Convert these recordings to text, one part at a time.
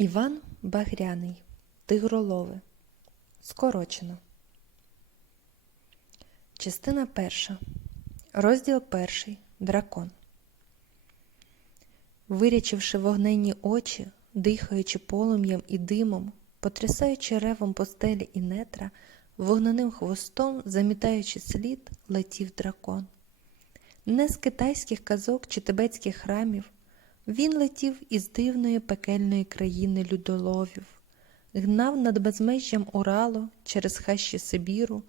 Іван Багряний. Тигролови. Скорочено. Частина перша. Розділ перший. Дракон. Вирячивши вогненні очі, дихаючи полум'ям і димом, потрясаючи ревом постелі і нетра, вогненим хвостом, замітаючи слід, летів дракон. Не з китайських казок чи тибетських храмів, він летів із дивної пекельної країни людоловів, гнав над безмежжям Уралу через хащі Сибіру,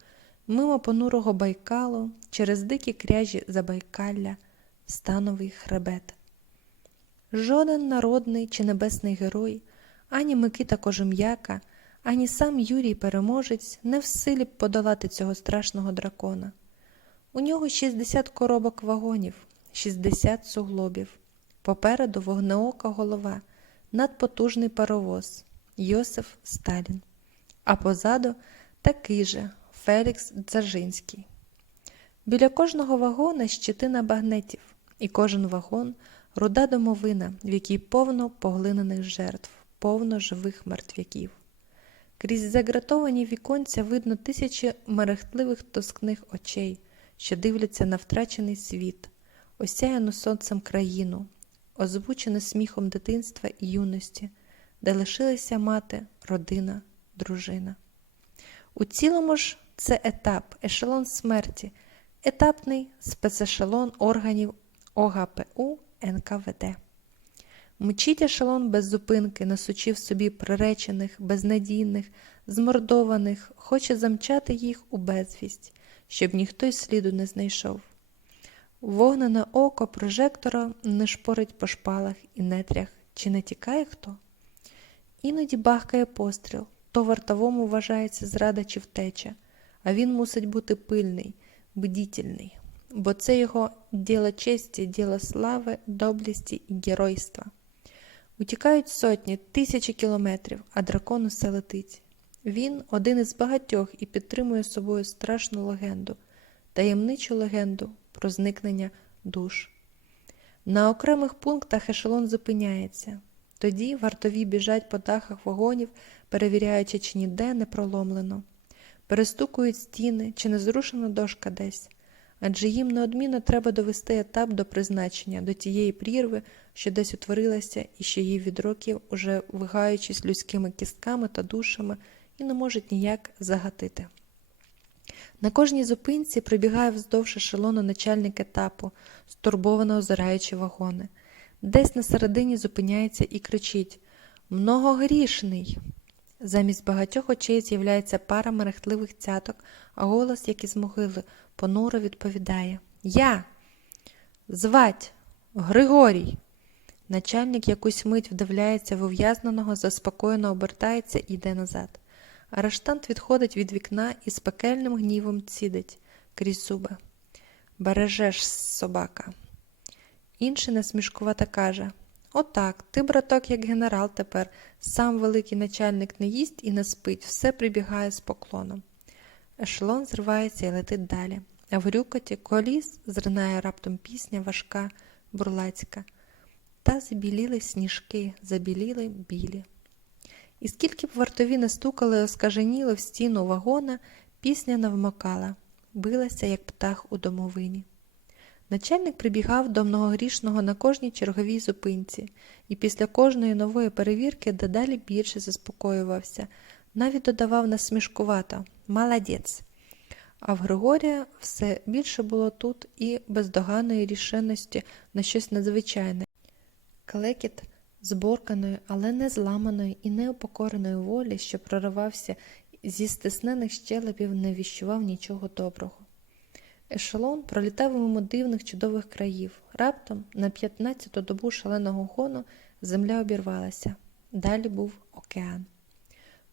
мимо понурого Байкалу, через дикі кряжі Забайкалля, становий хребет. Жоден народний чи небесний герой, ані Микита Кожем'яка, ані сам Юрій Переможець не в силі б подолати цього страшного дракона. У нього 60 коробок вагонів, 60 суглобів. Попереду вогнеока голова, надпотужний паровоз Йосиф Сталін. А позаду такий же Фелікс Дзержинський. Біля кожного вагона щитина багнетів, і кожен вагон руда домовина, в якій повно поглинених жертв, повно живих мертвяків. Крізь загратовані віконця видно тисячі мерехтливих тоскних очей, що дивляться на втрачений світ, осяяну сонцем країну, озвучену сміхом дитинства і юності, де лишилися мати, родина, дружина. У цілому ж це етап, ешелон смерті, етапний спецешелон органів ОГПУ НКВД. Мчить ешелон без зупинки, насучив собі приречених, безнадійних, змордованих, хоче замчати їх у безвість, щоб ніхто й сліду не знайшов. Вогнене око прожектора не шпорить по шпалах і нетрях, чи не тікає хто? Іноді бахкає постріл, то вартовому вважається зрада чи втеча, а він мусить бути пильний, бдітельний, бо це його діло честі, діло слави, доблісті і геройства. Утікають сотні, тисячі кілометрів, а дракон усе летить. Він один із багатьох і підтримує собою страшну легенду, таємничу легенду про зникнення душ. На окремих пунктах ешелон зупиняється. Тоді вартові біжать по дахах вагонів, перевіряючи, чи ніде не проломлено, перестукують стіни, чи не зрушена дошка десь, адже їм неодмінно треба довести етап до призначення, до тієї прірви, що десь утворилася і що її від років, уже вигаючись людськими кістками та душами, і не можуть ніяк загатити. На кожній зупинці прибігає вздовж ешелону начальник етапу, стурбовано озираючи вагони. Десь на середині зупиняється і кричить Многогрішний. Замість багатьох очей з'являється пара мерехтливих цяток, а голос, як із могили, понуро відповідає Я. Звать Григорій. Начальник якусь мить вдивляється в ув'язненого, заспокоєно обертається і йде назад. Арештант відходить від вікна і з пекельним гнівом цідить крізь зуби. Бережеш, собака. Інший насмішкувато каже Отак, ти, браток, як генерал тепер, сам великий начальник не їсть і не спить, все прибігає з поклоном. Ешелон зривається і летить далі, а в рюкоті коліс зринає раптом пісня важка, бурлацька. Та забіліли сніжки, забіліли білі. І скільки б вартові не стукали, оскаженіли в стіну вагона, пісня навмокала, билася, як птах у домовині. Начальник прибігав до многогрішного на кожній черговій зупинці, і після кожної нової перевірки дедалі більше заспокоювався, навіть додавав насмішкувато Молодець. А в Григорія все більше було тут і бездоганної рішенності на щось надзвичайне. Клекіт зборканої, але не зламаної і неопокореної волі, що проривався зі стиснених щелепів, не віщував нічого доброго. Ешелон пролітав мимо дивних чудових країв. Раптом, на 15-ту добу шаленого гону, земля обірвалася. Далі був океан.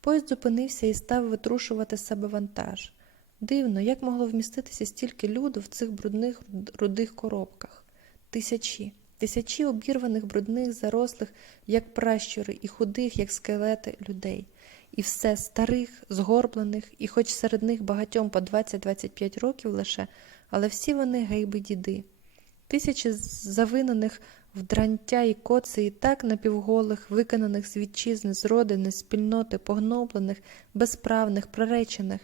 Поїзд зупинився і став витрушувати з себе вантаж. Дивно, як могло вміститися стільки люду в цих брудних рудих коробках. Тисячі, тисячі обірваних, брудних, зарослих, як пращури, і худих, як скелети людей. І все старих, згорблених, і хоч серед них багатьом по 20-25 років лише, але всі вони гейби діди. Тисячі завинених вдрантя і коци і так напівголих, виконаних з вітчизни, з родини, з спільноти, погноблених, безправних, проречених,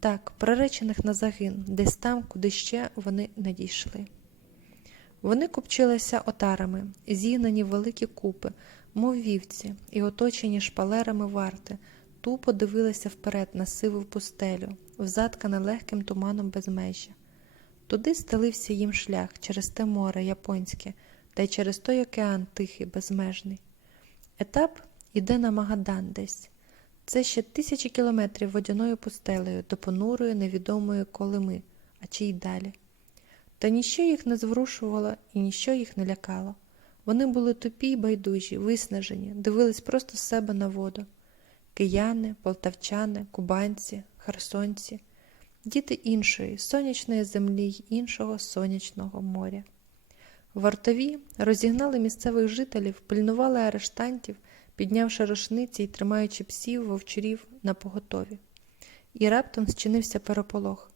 так, проречених на загин, десь там, куди ще вони не дійшли. Вони купчилися отарами, зігнані в великі купи, мов вівці, і оточені шпалерами варти, тупо дивилися вперед на сиву пустелю, взаткане легким туманом безмежжя. Туди стелився їм шлях через те море японське, та й через той океан тихий, безмежний. Етап іде на Магадан десь. Це ще тисячі кілометрів водяною пустелею до понурої невідомої колими, а чи й далі. Та ніщо їх не зворушувало і ніщо їх не лякало. Вони були тупі й байдужі, виснажені, дивились просто з себе на воду. Кияни, полтавчани, кубанці, херсонці, діти іншої, сонячної землі й іншого сонячного моря. Вартові розігнали місцевих жителів, пильнували арештантів, піднявши рушниці й тримаючи псів вовчурів на поготові. І раптом зчинився переполох.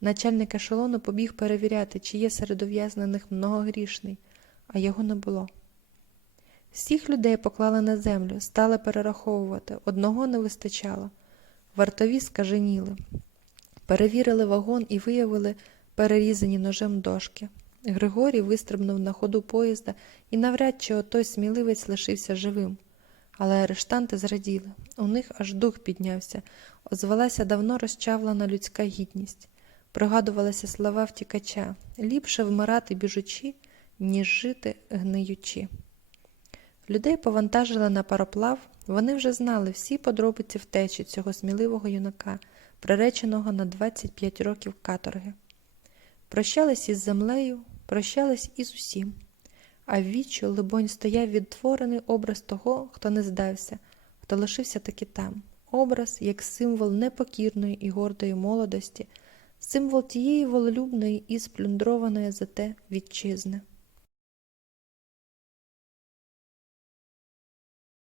Начальник ешелону побіг перевіряти, чи є серед ув'язнених многогрішний, а його не було. Всіх людей поклали на землю, стали перераховувати, одного не вистачало. Вартові скаженіли. Перевірили вагон і виявили перерізані ножем дошки. Григорій вистрибнув на ходу поїзда і навряд чи отой сміливець лишився живим. Але арештанти зраділи. У них аж дух піднявся, озвалася давно розчавлена людська гідність. Пригадувалися слова втікача ліпше вмирати біжучи, ніж жити гниючи. Людей повантажили на пароплав, вони вже знали всі подробиці втечі цього сміливого юнака, приреченого на 25 років каторги. Прощались із землею, прощались із усім, а віччю, либонь, стояв відтворений образ того, хто не здався, хто лишився таки там, образ як символ непокірної і гордої молодості, символ тієї волелюбної і сплюндрованої зате вітчизни.